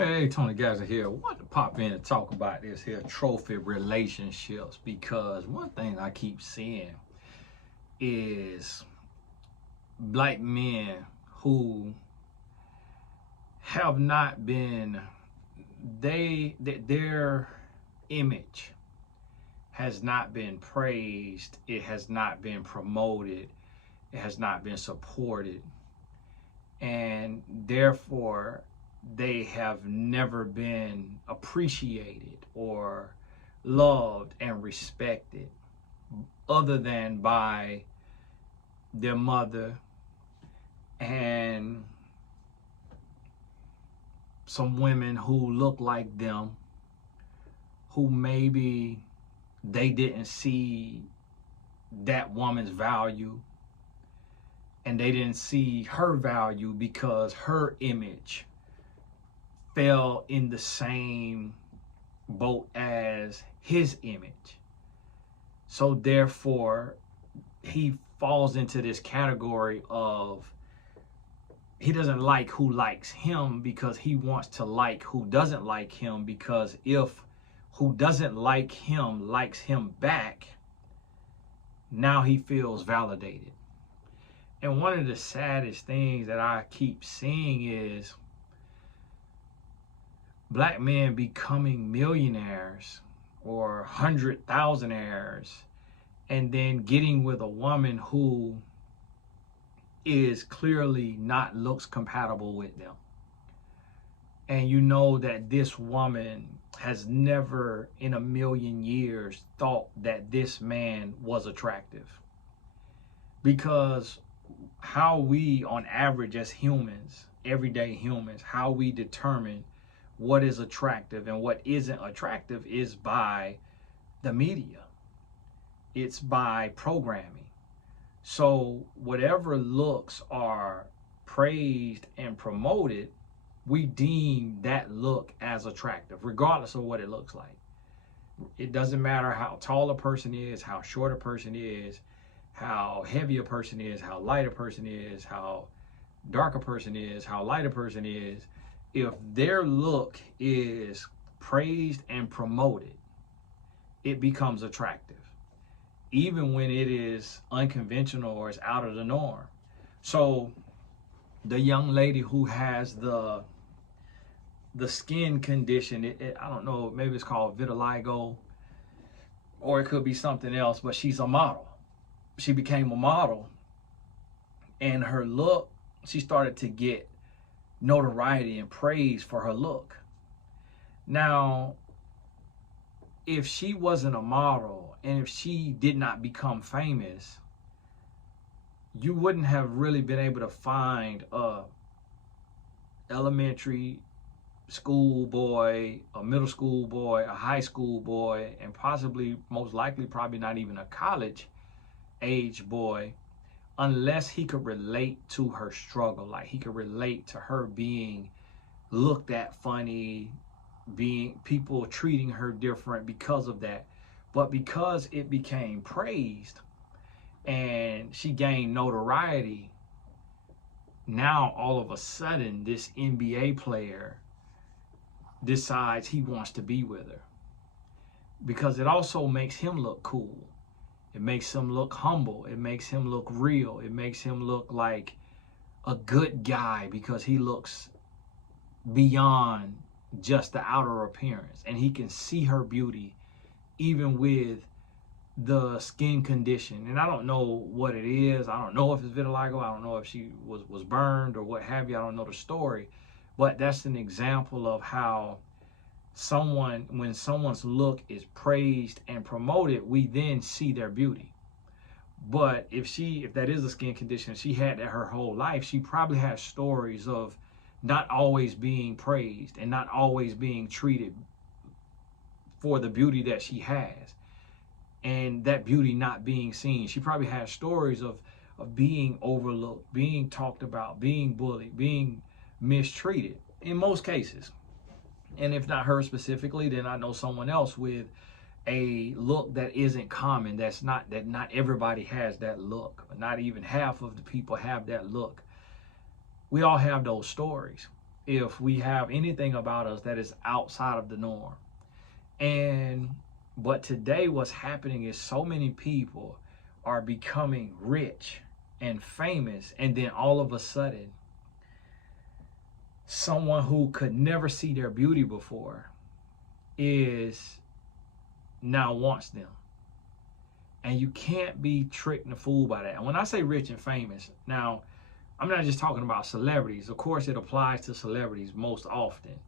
Hey, Tony Gaza here. I want to pop in and talk about this here trophy relationships because one thing I keep seeing is black men who have not been their image has not been praised, it has not been promoted, it has not been supported, and therefore they have never been appreciated or loved and respected other than by their mother and some women who look like them, who maybe they didn't see that woman's value and they didn't see her value because her image fell in the same boat as his image. So therefore, he falls into this category of he doesn't like who likes him because he wants to like who doesn't like him, because if who doesn't like him likes him back, now he feels validated. And one of the saddest things that I keep seeing is black men becoming millionaires or 100,000aires and then getting with a woman who is clearly not looks compatible with them. And you know that this woman has never in a million years thought that this man was attractive. Because how we, on average, as humans, everyday humans, how we determine what is attractive and what isn't attractive is by the media. It's by programming. So whatever looks are praised and promoted, we deem that look as attractive, regardless of what it looks like. It doesn't matter how tall a person is, how short a person is, how heavy a person is, how light a person is, how dark a person is, how light a person is. If their look is praised and promoted, it becomes attractive, even when it is unconventional or is out of the norm. So the young lady who has the skin condition, I don't know, maybe it's called vitiligo, or it could be something else, but she's a model. She became a model, and her look, she started to get notoriety and praise for her look. Now, if she wasn't a model and if she did not become famous, you wouldn't have really been able to find a elementary school boy, a middle school boy, a high school boy, and possibly, most likely, probably not even a college age boy, unless he could relate to her struggle. Like he could relate to her being looked at funny, being people treating her different because of that. But because it became praised and she gained notoriety, now all of a sudden this NBA player decides he wants to be with her, because it also makes him look cool. It makes him look humble. It makes him look real. It makes him look like a good guy because he looks beyond just the outer appearance, and he can see her beauty even with the skin condition. And I don't know what it is. I don't know if it's vitiligo. I don't know if she was burned or what have you. I don't know the story, but that's an example of how when someone's look is praised and promoted, we then see their beauty. But if that is a skin condition, she had that her whole life, she probably has stories of not always being praised and not always being treated for the beauty that she has, and that beauty not being seen. She probably has stories of being overlooked, being talked about, being bullied, being mistreated in most cases. And if not her specifically, then I know someone else with a look that isn't common, that not everybody has that look. Not even half of the people have that look. We all have those stories. if we have anything about us that is outside of the norm. But today what's happening is so many people are becoming rich and famous, and then all of a sudden someone who could never see their beauty before is now wants them. And you can't be tricked and fooled by that. And when I say rich and famous, now I'm not just talking about celebrities. Of course, it applies to celebrities most often.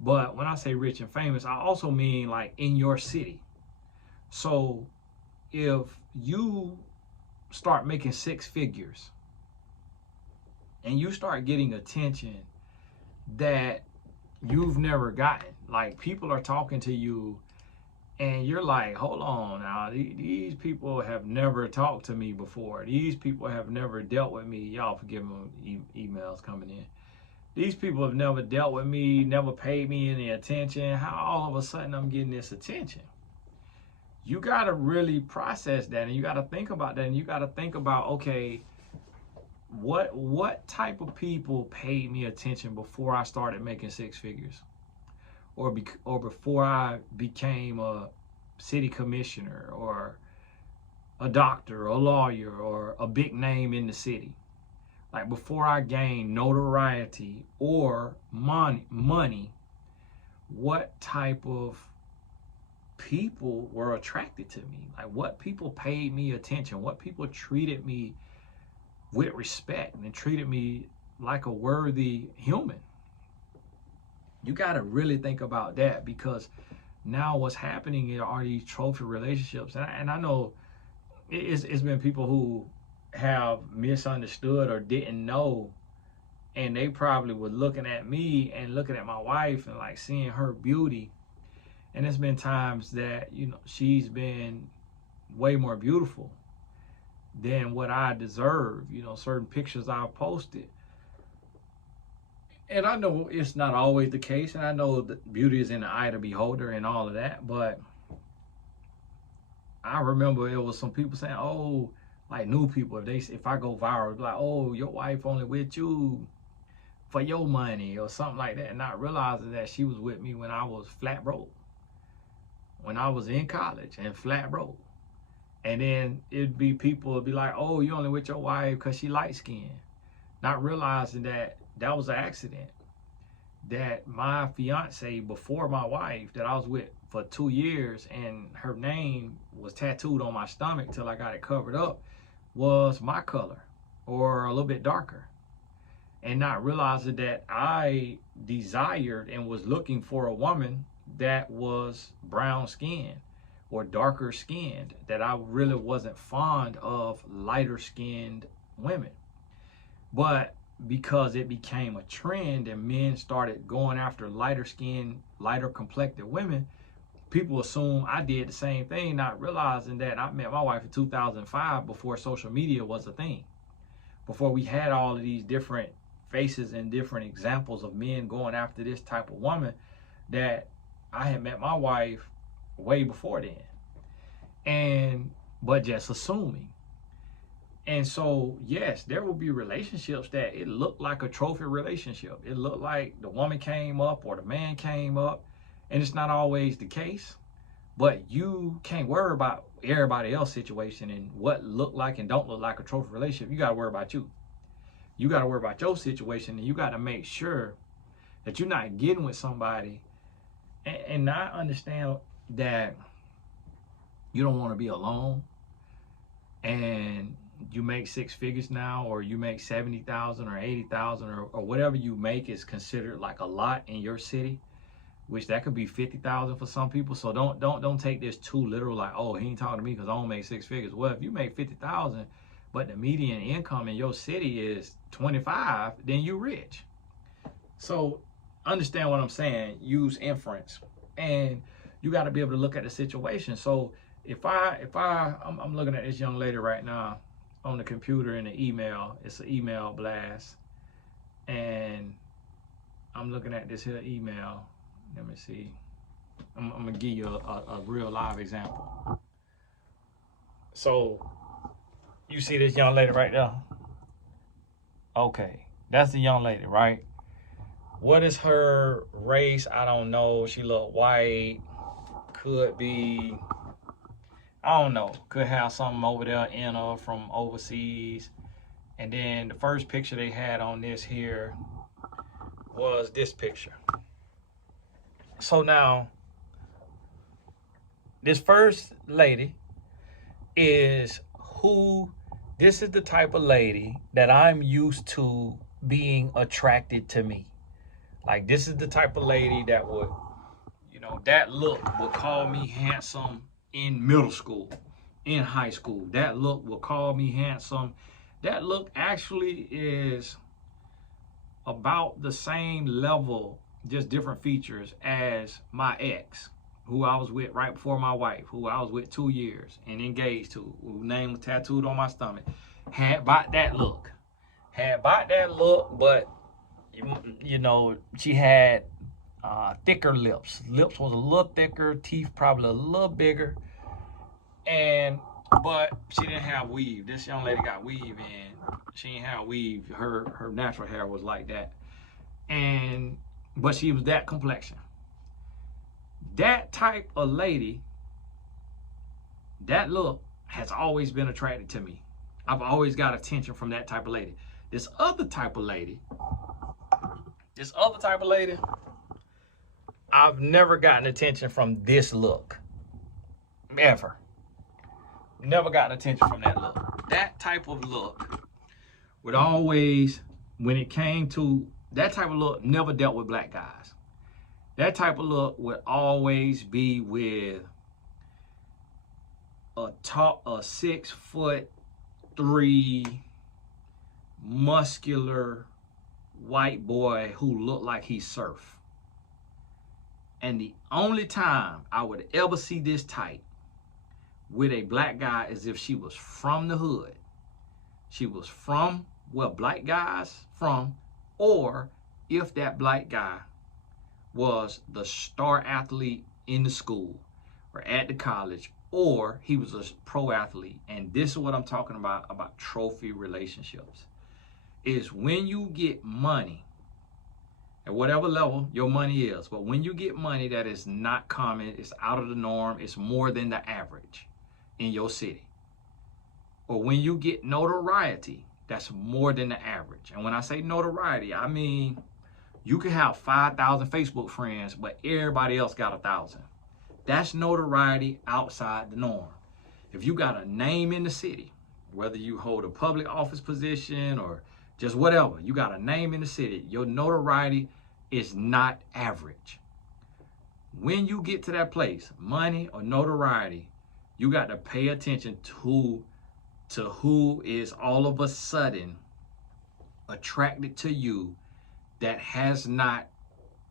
But when I say rich and famous, I also mean like in your city. So if you start making six figures and you start getting attention that you've never gotten, like people are talking to you and you're like, hold on now, these people have never talked to me before. These people have never dealt with me. Y'all forgive me, emails coming in. These people have never dealt with me, never paid me any attention. How all of a sudden I'm getting this attention? You got to really process that, and you got to think about that, and you got to think about, okay, what type of people paid me attention before I started making six figures? Or before I became a city commissioner or a doctor or a lawyer or a big name in the city. Like before I gained notoriety or money, what type of people were attracted to me? Like what people paid me attention? What people treated me with respect and treated me like a worthy human? You got to really think about that, because now what's happening are these trophy relationships. And I know it's been people who have misunderstood or didn't know, and they probably were looking at me and looking at my wife and like seeing her beauty. And it's been times that, you know, she's been way more beautiful than what I deserve. You know, certain pictures I've posted. And I know it's not always the case, and I know that beauty is in the eye of the beholder and all of that, but I remember it was some people saying, oh, like new people, if I go viral, like, oh, your wife only with you for your money or something like that, and not realizing that she was with me when I was flat broke, when I was in college and flat broke. And then it'd be people would be like, oh, you only with your wife because she light skinned, not realizing that that was an accident. That my fiance before my wife that I was with for 2 years, and her name was tattooed on my stomach till I got it covered up, was my color or a little bit darker. And not realizing that I desired and was looking for a woman that was brown skinned or darker skinned, that I really wasn't fond of lighter skinned women. But because it became a trend and men started going after lighter skinned, lighter complected women, people assume I did the same thing, not realizing that I met my wife in 2005 before social media was a thing, before we had all of these different faces and different examples of men going after this type of woman, that I had met my wife way before then. But just assuming. And so, yes, there will be relationships that it looked like a trophy relationship. It looked like the woman came up or the man came up, and it's not always the case. But you can't worry about everybody else's situation and what looked like and don't look like a trophy relationship. You got to worry about you. You got to worry about your situation, and you got to make sure that you're not getting with somebody and not understand that you don't want to be alone, and you make six figures now, or you make 70,000 or 80,000 or whatever you make is considered like a lot in your city, which that could be 50,000 for some people. So don't take this too literal, like, oh, he ain't talking to me because I don't make six figures. Well, if you make 50,000, but the median income in your city is 25, then you rich. So understand what I'm saying. Use inference, and you got to be able to look at the situation. So I'm looking at this young lady right now on the computer in the email. It's an email blast, and I'm looking at this here email. Let me see. I'm gonna give you a real live example. So you see this young lady right there? Okay, that's the young lady, right? What is her race? I don't know. She look white. Could be, I don't know. Could have something over there in her from overseas. And then the first picture they had on this here was this picture. So now, this first lady is this is the type of lady that I'm used to being attracted to me. Like, this is the type of lady that would, that look would call me handsome in middle school, in high school. That look will call me handsome. That look actually is about the same level, just different features, as my ex, who I was with right before my wife, who I was with 2 years and engaged to, whose name was tattooed on my stomach. Had about that look. But she had thicker lips. Lips was a little thicker, teeth probably a little bigger, but she didn't have weave. This young lady got weave, and she didn't have weave. Her natural hair was like that, but she was that complexion. That type of lady, that look has always been attracted to me. I've always got attention from that type of lady. This other type of lady, I've never gotten attention from this look. Ever. Never gotten attention from that look. That type of look would always, when it came to that type of look, never dealt with black guys. That type of look would always be with a 6'3" muscular white boy who looked like he surfed. And the only time I would ever see this type with a black guy is if she was from the hood. She was from where black guys from, or if that black guy was the star athlete in the school or at the college, or he was a pro athlete. And this is what I'm talking about trophy relationships. Is when you get money, at whatever level your money is, but when you get money that is not common, it's out of the norm, it's more than the average in your city. Or when you get notoriety, that's more than the average. And when I say notoriety, I mean you can have 5,000 Facebook friends, but everybody else got 1,000. That's notoriety outside the norm. If you got a name in the city, whether you hold a public office position or just whatever, you got a name in the city, your notoriety is not average. When you get to that place, money or notoriety, you got to pay attention to who is all of a sudden attracted to you that has not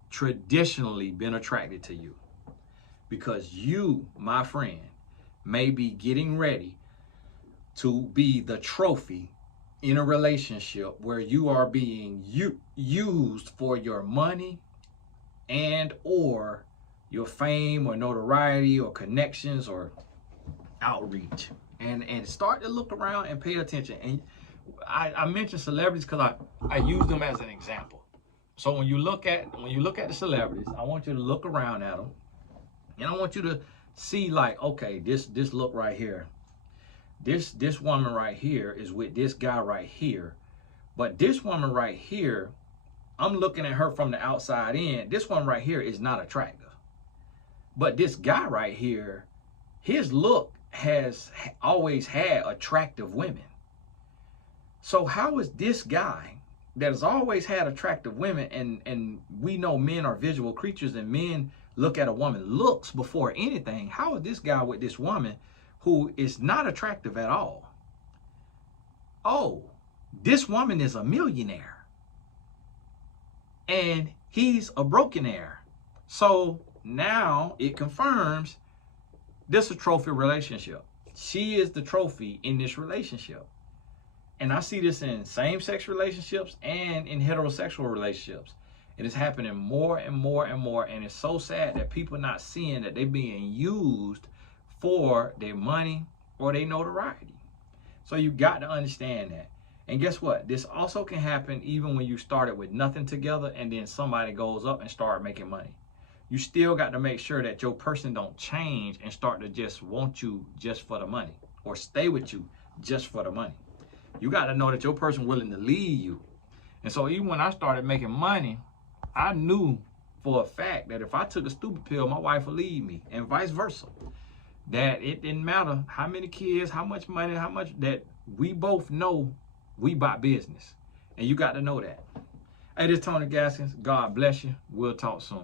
traditionally been attracted to you. Because you, my friend, may be getting ready to be the trophy in a relationship where you are being used for your money and or your fame or notoriety or connections or outreach. And start to look around and pay attention. And I mentioned celebrities because I use them as an example. So when you look at the celebrities, I want you to look around at them, and I want you to see, like, okay, this look right here. This woman right here is with this guy right here. But this woman right here, I'm looking at her from the outside in. This one right here is not attractive. But this guy right here, his look has always had attractive women. So how is this guy that has always had attractive women, and we know men are visual creatures and men look at a woman looks before anything, how is this guy with this woman who is not attractive at all? Oh, this woman is a millionaire and he's a brokenaire. So now it confirms this is a trophy relationship. She is the trophy in this relationship. And I see this in same-sex relationships and in heterosexual relationships. It is happening more and more and more. And it's so sad that people are not seeing that they're being used for their money or their notoriety. So you got to understand that. And guess what? This also can happen even when you started with nothing together and then somebody goes up and start making money. You still got to make sure that your person don't change and start to just want you just for the money or stay with you just for the money. You got to know that your person willing to leave you. And so even when I started making money, I knew for a fact that if I took a stupid pill, my wife would leave me, and vice versa. That it didn't matter how many kids, how much money, how much, that we both know we buy business. And you got to know that. Hey, this is Tony Gaskins. God bless you. We'll talk soon.